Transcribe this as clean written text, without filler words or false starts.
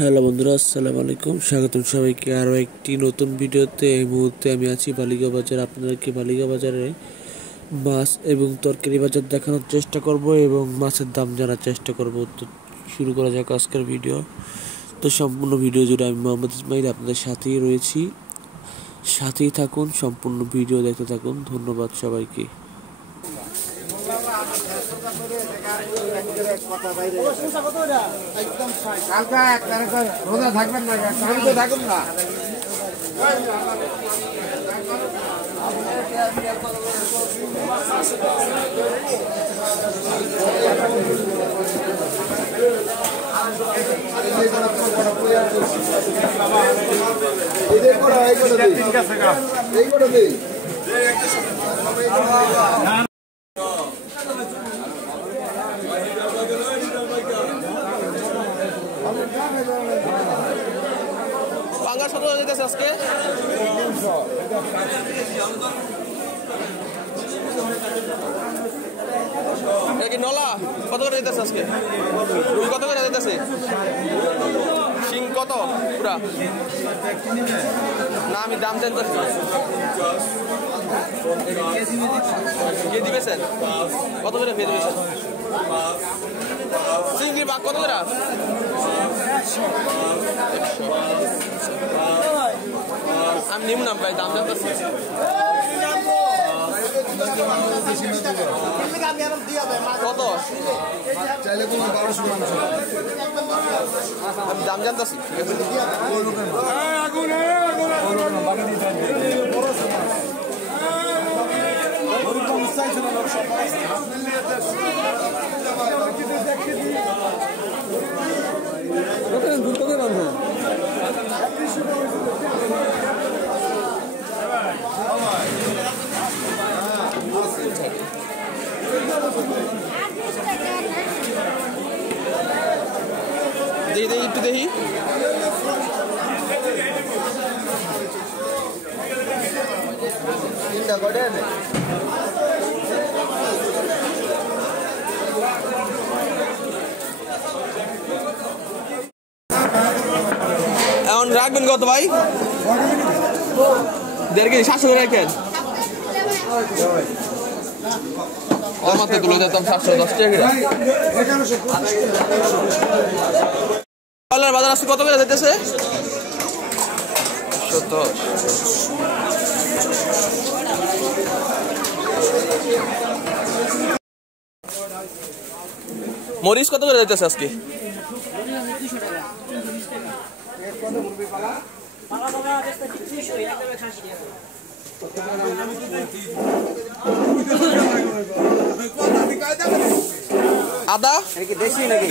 Hello বন্ধুরা, আসসালামু আলাইকুম। স্বাগতম সবাইকে আরও একটি নতুন ভিডিওতে। এই মুহূর্তে আমি আছি বালিকা বাজার। আপনাদেরকে বালিকা বাজারে মাছ এবং তরকারি বাজার দেখানোর চেষ্টা করব এবং মাছের দাম জানার চেষ্টা করব। তো শুরু করা যাক আজকের ভিডিও। তো সম্পূর্ণ ভিডিও জুড়ে আমি মোহাম্মদ ইসমাইল আপনাদের সাথেই রয়েছি। সাথেই থাকুন, সম্পূর্ণ ভিডিও দেখতে থাকুন। ধন্যবাদ সবাইকে। রোজা থাকবেন না, থাকুন না। বাংলা সতেরো যেতেছে আজকে কি নলা কত করে যেতেছে আজকে? রুই কত করে যেতেছে? শিং কত পুরা? না আমি দাম জানতে কেজি বেছেন কত করে কেজি বেছেন? চিংড়ির বাঘ কত করে? আমি নিম না ভাই, দাম জানতেছি। কত আমি দাম জানতেছি। দেখি দেখি একটু দেখি। এখন রাখবেন কত ভাই? 1.5 কেজি 700 করে রাখেন। মাত্র তুলে দিতাম 710 টাকা। বাজার আজকে কত করে যেতেছে? 70। মরিচ কত করে যেতেছে আজকে? আদা দেশি নাকি?